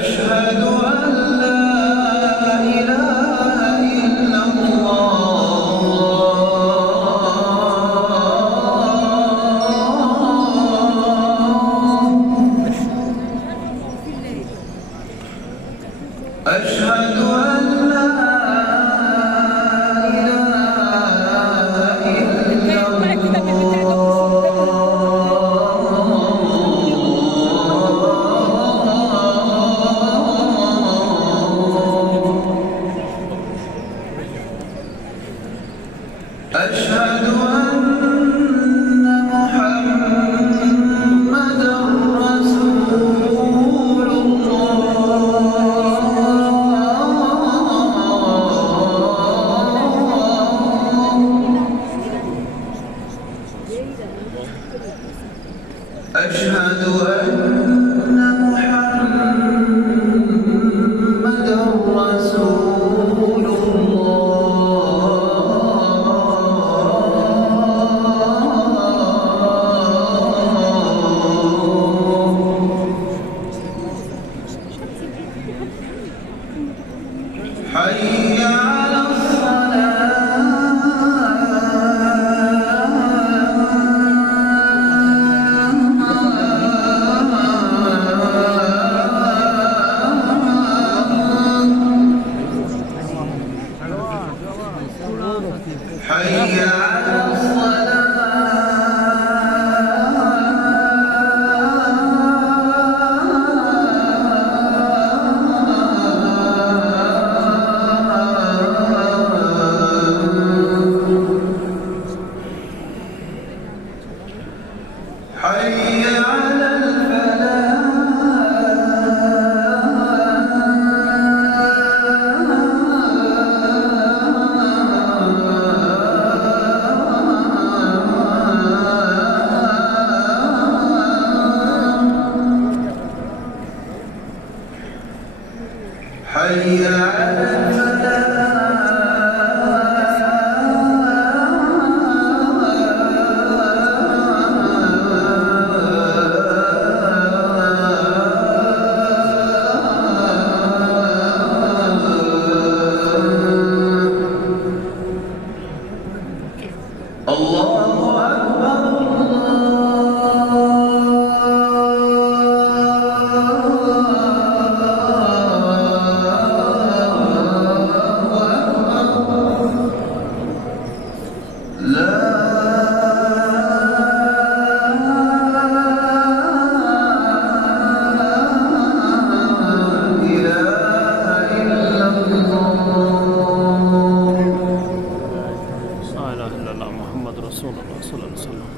أشهد أن لا إله إلا الله. أشهد أن لا إله إلا أشهد أن محمدًا رسول الله. أشهد أن محمدًا رسول حي على الصلاة حي على حي على حي على الله لا إله إلا الله محمد رسول الله صلى الله عليه وسلم.